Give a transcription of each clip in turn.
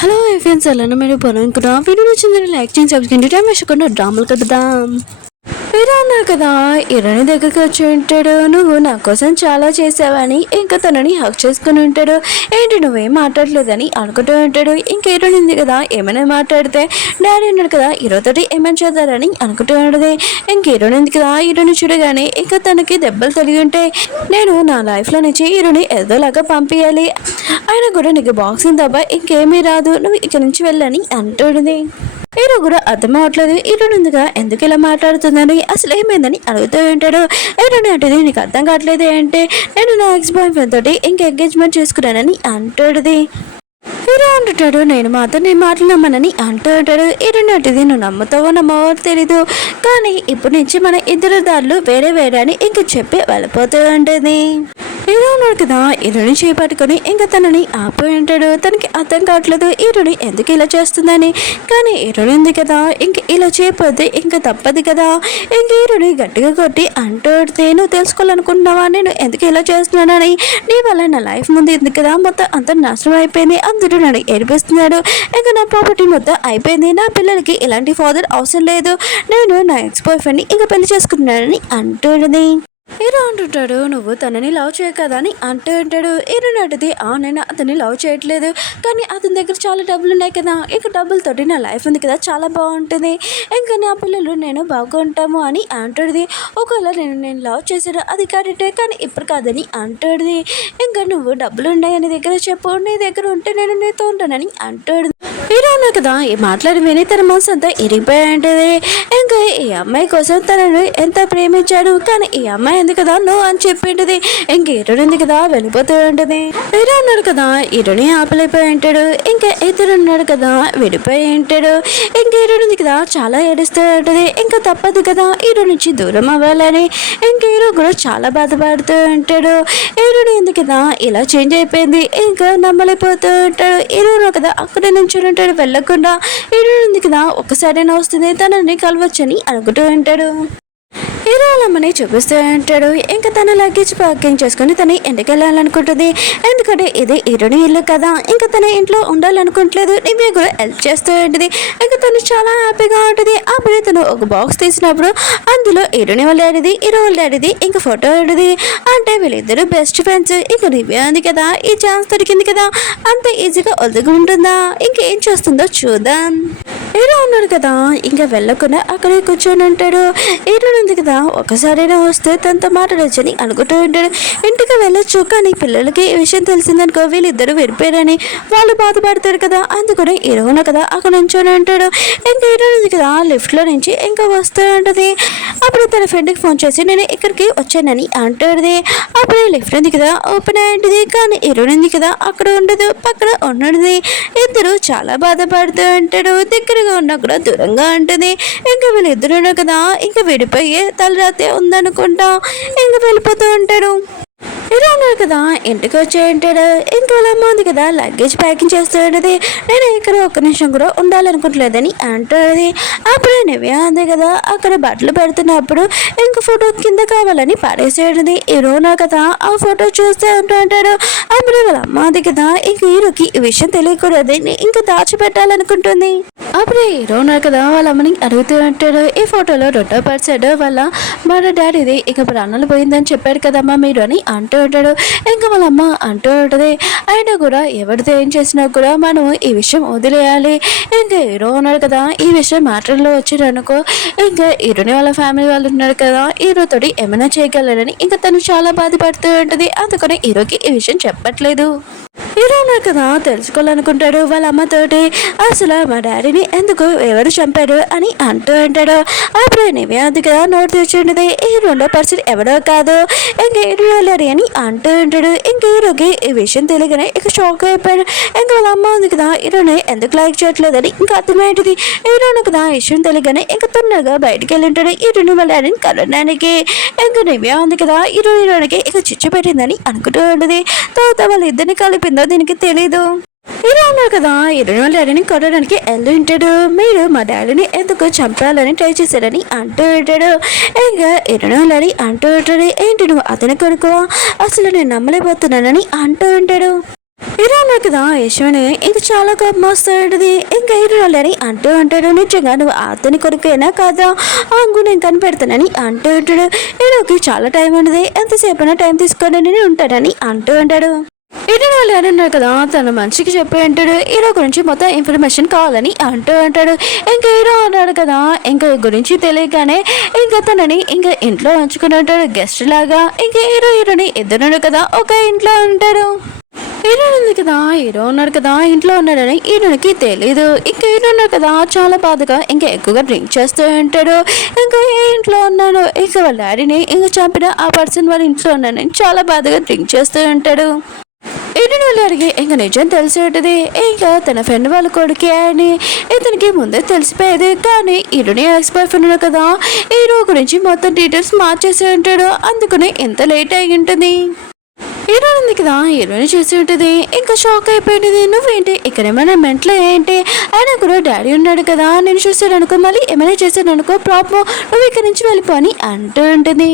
Hello friends, ఎలా మీరు పొలం వీడియో నచ్చిందని లైక్ చేసి సబ్స్క్రైబ్ టైం వేసుకుండా డ్రామాలు కలుద్దాం. మీరు అన్నారు కదా, ఇరణి దగ్గరికి వచ్చి ఉంటాడు, నువ్వు నా కోసం చాలా చేసావని. ఇంకా తనని హక్ చేసుకుని ఉంటాడు. ఏంటి నువ్వేం మాట్లాడలేదని అనుకుంటూ ఉంటాడు. ఇంకా ఇరణి ఉంది కదా, ఏమైనా మాట్లాడితే డాడీ ఉన్నాడు కదా ఈరోజు ఏమైనా చేద్దారని అనుకుంటూ ఉంటుంది. ఇంక ఇరణి ఉంది కదా, ఇరుని చూడగానే ఇంకా తనకి దెబ్బలు తగిలి ఉంటాయి. నేను నా లైఫ్లో నుంచి ఇరుని ఏదోలాగా పంపించాలి, ఆయన కూడా నీకు బాక్సింగ్ తప్ప ఇంకేమీ రాదు, నువ్వు ఇక్కడి నుంచి వెళ్ళని అంటుంది. హీరో కూడా అర్థం అవట్లేదు, హీరోనిందుగా ఎందుకు ఇలా మాట్లాడుతుందని, అసలు ఏమైందని అడుగుతూ ఉంటాడు. హీరోని అంటే నీకు అర్థం కావట్లేదు అంటే, నేను నా ఎక్స్ బాయ్ ఫ్రెండ్ తోటి ఇంకా ఎంగేజ్మెంట్ చేసుకున్నానని అంటాడుది. హీరో అంటుంటాడు, నేను మాత్రం నీ మాటలు నమ్మనని అంటూ ఉంటాడు. హీరోని అంటే నువ్వు నమ్ముతావో నమ్మవో తెలీదు, కానీ ఇప్పటి నుంచి మన ఇద్దరు దారులు వేరే వేరే అని ఇంక చెప్పి వెళ్ళిపోతూ ఉంటుంది. హీరో ఉన్నాడు కదా, హీరోని చేపట్టుకొని ఇంకా తనని ఆపి ఉంటాడు. తనకి అర్థం కావట్లేదు హీరోని ఎందుకు ఇలా చేస్తుందని, కానీ హీరోని ఉంది కదా, ఇంక ఇలా చేయకపోతే ఇంకా తప్పదు కదా. ఇంక హీరోని గట్టిగా కొట్టి అంటూడితే, నువ్వు తెలుసుకోవాలనుకుంటున్నావా నేను ఎందుకు ఇలా చేస్తున్నానని, నీ వల్ల నా లైఫ్ ముందు ఉంది కదా మొత్తం అంతా నాశనం అయిపోయింది, అందరూ నన్ను ఏడిపిస్తున్నాడు, ఇంకా నా ప్రాపర్టీ మొత్తం అయిపోయింది, నా పిల్లలకి ఎలాంటి ఫాదర్ అవసరం లేదు, నేను నా ఎక్స్ బాయ్ ఫ్రెండ్ని ఇంకా పెళ్లి చేసుకుంటున్నానని అంటుంది. హీరో అంటుంటాడు, నువ్వు తనని లవ్ చేయ కదా అని అంటూ ఉంటాడు. హీరోని అడిగితే, నేను అతన్ని లవ్ చేయట్లేదు, కానీ అతని దగ్గర చాలా డబ్బులు ఉన్నాయి కదా, ఇక డబ్బులతోటి నా లైఫ్ ఉంది కదా చాలా బాగుంటుంది, ఇంకా నా పిల్లలు నేను బాగుంటాము అని అంటుంది. ఒకవేళ నేను లవ్ చేసాడు అది కరెక్టే, కానీ ఇప్పుడు కాదని అంటుంది. ఇంకా నువ్వు డబ్బులు ఉన్నాయి నీ దగ్గర చెప్పు, నీ దగ్గర ఉంటే నేను నీతో ఉంటానని అంటుంది. హీరో ఉన్నా కదా, ఈ మాట్లాడి విని తన మనసు అంతా ఇరిగిపోయి ఉంటుంది. ఇంకా ఈ అమ్మాయి కోసం తనను ఎంత ప్రేమించాడు, కానీ ఈ అమ్మాయి ఉంది కదా నువ్వు అని చెప్పింటది. ఇంక హీరోని ఉంది కదా వెళ్ళిపోతూ ఉంటుంది. హీరో ఉన్నాడు కదా, హీరోని ఆపలేపోయి ఉంటాడు. ఇంకా ఇద్దరు ఉన్నాడు కదా విడిపోయి ఉంటాడు. ఇంక హీరోని ఉంది కదా చాలా ఏడుస్తూ ఉంటుంది. ఇంకా తప్పదు కదా హీరో నుంచి దూరం అవ్వాలని. ఇంక హీరో కూడా చాలా బాధపడుతూ ఉంటాడు. హీరోని ఉంది కదా ఇలా చేంజ్ అయిపోయింది, ఇంకా నమ్మలేకపోతూ ఉంటాడు. హీరో కదా అక్కడ నుంచి వెళ్ళకుండా హీరో ఉంది కదా ఒక్కసారైనా వస్తుంది తనని కలవచ్చని అనుకుంటూ ఉంటాడు. హీరో అమ్మని చూపిస్తూ ఉంటాడు. ఇంకా తన లగేజ్ ప్యాకింగ్ చేసుకుని తన ఇంటికి వెళ్ళాలనుకుంటుంది. ఎందుకంటే ఇది హీరోని ఇల్లు కదా, ఇంకా తన ఇంట్లో ఉండాలనుకుంటలేదు. నివ్య కూడా హెల్ప్ చేస్తూ ఉంటుంది. ఇంకా తను చాలా హ్యాపీగా ఉంటుంది. అప్పుడే తను ఒక బాక్స్ తీసినప్పుడు అందులో హీరోని వాళ్ళ డాడీది, హీరో వాళ్ళ డాడీది ఇంకా ఫోటో ఉంటుంది. అంటే వీళ్ళిద్దరు బెస్ట్ ఫ్రెండ్స్. ఇంకా నివ్య ఉంది కదా, ఈ ఛాన్స్ దొరికింది కదా, అంత ఈజీగా ఒదుగుంటుందా, ఇంకేం చేస్తుందో చూద్దాం. హీరో ఉన్నాడు కదా, ఇంకా వెళ్ళకుండా అక్కడే కూర్చొని ఉంటాడు. హీరో ఉంది కదా ఒకసారైనా వస్తే తనతో మాట్లాడొచ్చని అనుకుంటూ ఉంటాడు. ఇంటికి వెళ్ళొచ్చు, కానీ పిల్లలకి ఈ విషయం తెలిసిందనుకో వీళ్ళిద్దరు విడిపోయారని వాళ్ళు బాధపడతారు కదా, అందుకని హీరోనా కదా అక్కడ నుంచొని ఉంటాడు. ఇంకా హీరో ఉంది కదా లిఫ్ట్లో నుంచి ఇంకా వస్తూ ఉంటుంది. అప్పుడు తన ఫ్రెండ్కి ఫోన్ చేసి నేను ఇక్కడికి వచ్చానని అంటుంది. అప్పుడే లిఫ్ట్ ఉంది కదా ఓపెన్ అయ్యింది, కానీ హీరో ఉంది కదా అక్కడ ఉండదు, పక్కన ఉన్నది. ఇద్దరు చాలా బాధపడుతూ ఉంటాడు. దగ్గరగా ఉన్నా కూడా దూరంగా ఉంటుంది. ఇంకా వీళ్ళిద్దరు కదా ఇంకా విడిపోయే తలరాతే ఉందనుకుంటా ఇంకా వెళ్ళిపోతూ ఉంటాడు. హీరో ఉన్నారు కదా ఇంటికి వచ్చి ఉంటాడు. ఇంకా వాళ్ళ అమ్మ ఉంది కదా లగేజ్ ప్యాకింగ్ చేస్తూ ఉంటుంది. నేను ఇక్కడ ఒక్క నిమిషం కూడా ఉండాలనుకుంటలేదని అంటుంది. అప్పుడు నివ్య ఉంది కదా అక్కడ బట్టలు పెడుతున్నప్పుడు ఇంక ఫోటో కింద కావాలని పాడేసేది. హీరో ఉన్నా కదా ఆ ఫోటో చూస్తూ ఉంటూ ఉంటాడు. అప్పుడు వాళ్ళ అమ్మ ఉంది కదా ఇంక హీరోకి ఈ విషయం తెలియకూడదని ఇంకా దాచిపెట్టాలనుకుంటుంది. అప్పుడు హీరో ఉన్నారు కదా వాళ్ళ అమ్మని అడుగుతూ ఉంటాడు, ఈ ఫోటోలో 2% వాళ్ళ మన డాడీది ఇక ప్రాణాలు పోయిందని చెప్పాడు కదమ్మా మీరు అని అంటూ ఉంటాడు. ఇంకా వాళ్ళ అమ్మ అంటూ ఉంటుంది, అయినా కూడా ఎవరితో ఏం చేసినా కూడా మనం ఈ విషయం వదిలేయాలి. ఇంకా హీరో ఉన్నాడు కదా ఈ విషయం మ్యాటర్లో వచ్చాడు అనుకో, ఇంకా హీరోని వాళ్ళ ఫ్యామిలీ వాళ్ళు ఉన్నారు కదా హీరోతోటి ఏమైనా చేయగలరని ఇంకా తను చాలా బాధపడుతూ ఉంటుంది. అందుకని హీరోకి ఈ విషయం చెప్పట్లేదు. హీరో ఉన్నారు కదా తెలుసుకోవాలనుకుంటాడు వాళ్ళ అమ్మతోటి, అసలు మా డాడీని ఎందుకు ఎవరు చంపారు అని అంటూ ఉంటాడు. అప్పుడు నివ్య అది కదా నోట్ తెచ్చిండది, ఈ 2% ఎవడో కాదు ఇంకా హీరో అని అంటూ ఉంటాడు. ఇంక హీరోకి ఈ విషయం తెలియగానే ఇక షాక్ అయిపోయాడు. ఇంకా వాళ్ళ అమ్మ ఉంది కదా హీరోని ఎందుకు లైక్ చేయట్లేదని ఇంకా అర్థమైంటుంది. హీరోను కదా ఈ విషయం తెలియగానే ఇంకా తొందరగా బయటికి వెళ్ళింటాడు హీరోని వాళ్ళ డాడీని కలవడానికి. ఇంకా నివ్య ఉంది కదా హీరోనికి ఇక చిచ్చు పెట్టిందని అనుకుంటూ ఉంటుంది. తర్వాత వాళ్ళ ఇద్దరిని కలిపిందో దీనికి తెలీదు. హీరో ఉన్నారు కదా హీరోని వాళ్ళ డాడీని కొట్టడానికి వెళ్ళి ఉంటాడు. మీరు మా డాడీని ఎందుకు చంపాలని ట్రై చేశారని అంటూ ఉంటాడు. ఇంకా హీరోని వాళ్ళ డాడీ అంటూ ఉంటాడు, ఏంటి నువ్వు అతని కొనుక్కో, అసలు నేను నమ్మలేకపోతున్నానని అంటూ ఉంటాడు. హీరో అన్నాడు కదా యశ్వని ఇంక చాలా కోపం వస్తాడు. ఇంకా హీరో వాళ్ళని అంటూ అంటాడు, నిజంగా నువ్వు అతని కొడుకైనా కాదా అంగు నేను కనిపెడతానని అంటూ ఉంటాడు. హీరోకి చాలా టైం ఉండదు, ఎంతసేపు టైం తీసుకొని నేను ఉంటానని అంటూ ఉంటాడు. హీరో వాళ్ళు అన్నారు కదా తన మనిషికి చెప్పి అంటాడు హీరో గురించి మొత్తం ఇన్ఫర్మేషన్ కావాలని అంటూ అంటాడు. ఇంకా హీరో అన్నాడు కదా ఇంకా గురించి తెలియగానే ఇంకా తనని ఇంకా ఇంట్లో ఉంచుకుని ఉంటాడు గెస్ట్ లాగా. ఇంకా హీరోని ఇద్దరు కదా ఒక ఇంట్లో ఉంటాడు. హీరో ఉంది కదా హీరో ఉన్నాడు కదా ఇంట్లో ఉన్నాడని హీరోకి తెలీదు. ఇంకా హీరో ఉన్నాడు కదా చాలా బాధగా ఇంకా ఎక్కువగా డ్రింక్ చేస్తూ ఉంటాడు. ఇంకా ఏ ఇంట్లో ఉన్నాడు ఇంకా వాళ్ళ డాడీని ఇంకా చంపిన ఆ పర్సన్ వాళ్ళ ఇంట్లో ఉన్నాడని చాలా బాధగా డ్రింక్ చేస్తూ ఉంటాడు. హీరోని వాళ్ళు అడిగి ఇంకా నిజం తెలిసి ఉంటుంది ఇంకా తన ఫ్రెండ్ వాళ్ళ కొడుకే అని ఇతనికి ముందే తెలిసిపోయేది. కానీ హీరోని ఎక్స్ బాయ్ ఫ్రెండ్ కదా హీరో గురించి మొత్తం డీటెయిల్స్ మార్చేసి ఉంటాడు, అందుకని ఎంత లేట్ అయి ఉంటుంది. హీరో ఉంది కదా హీరోని చేసి ఉంటుంది ఇంకా షాక్ అయిపోయింది. నువ్వేంటి ఇక్కడ ఏమైనా మెంట్లో ఏంటి అయినా కూడా డాడీ ఉన్నాడు కదా నేను చూసాడు అనుకో మళ్ళీ ఏమైనా చేశాడు అనుకో ప్రాబ్లం నువ్వు ఇక్కడ నుంచి వెళ్ళిపో అని అంటూ ఉంటుంది.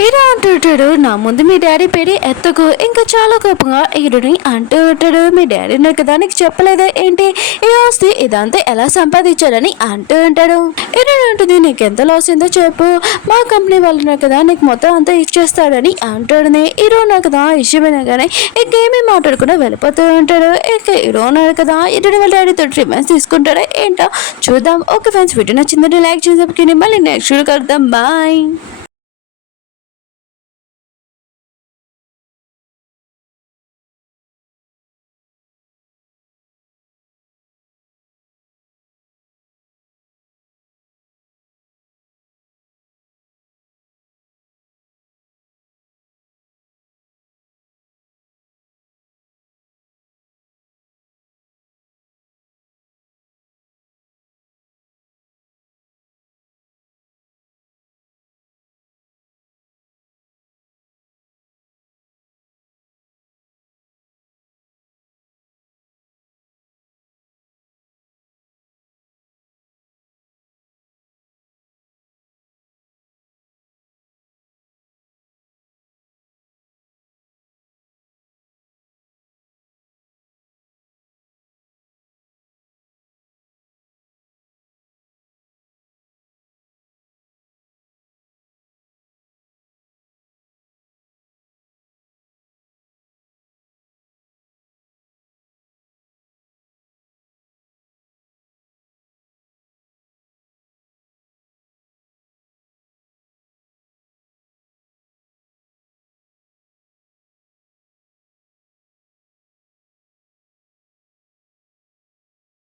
హీరో అంటుంటాడు నా ముందు మీ డాడీ పేరు ఎత్తకు. ఇంకా చాలా కోపంగా హీరోని అంటూ ఉంటాడు మీ డాడీ ఉన్నాడు కదా నీకు చెప్పలేదా ఏంటి ఈ ఆస్తి ఇదంతా ఎలా సంపాదించాలని అంటూ ఉంటాడు. హీరో ఉంటుంది నీకు ఎంత లాస్ అయిందో చెప్పు, మా కంపెనీ వాళ్ళు ఉన్నారు కదా నీకు మొత్తం అంతా ఇచ్చేస్తాడని అంటాడుని. హీరో ఉన్నా కదా ఇష్టమైనా కానీ ఇంకేమీ మాట్లాడకుండా వెళ్ళిపోతూ ఉంటాడు. ఇంకా హీరో ఉన్నాడు కదా హీరోని వాళ్ళ డాడీతో ట్రీట్మెంట్స్ తీసుకుంటాడా ఏంటో చూద్దాం. ఓకే ఫ్రెండ్స్ వీడియో నచ్చిందంటే లైక్ చేసి మళ్ళీ నెక్స్ట్ వీడియో కలుద్దాం. బాయ్.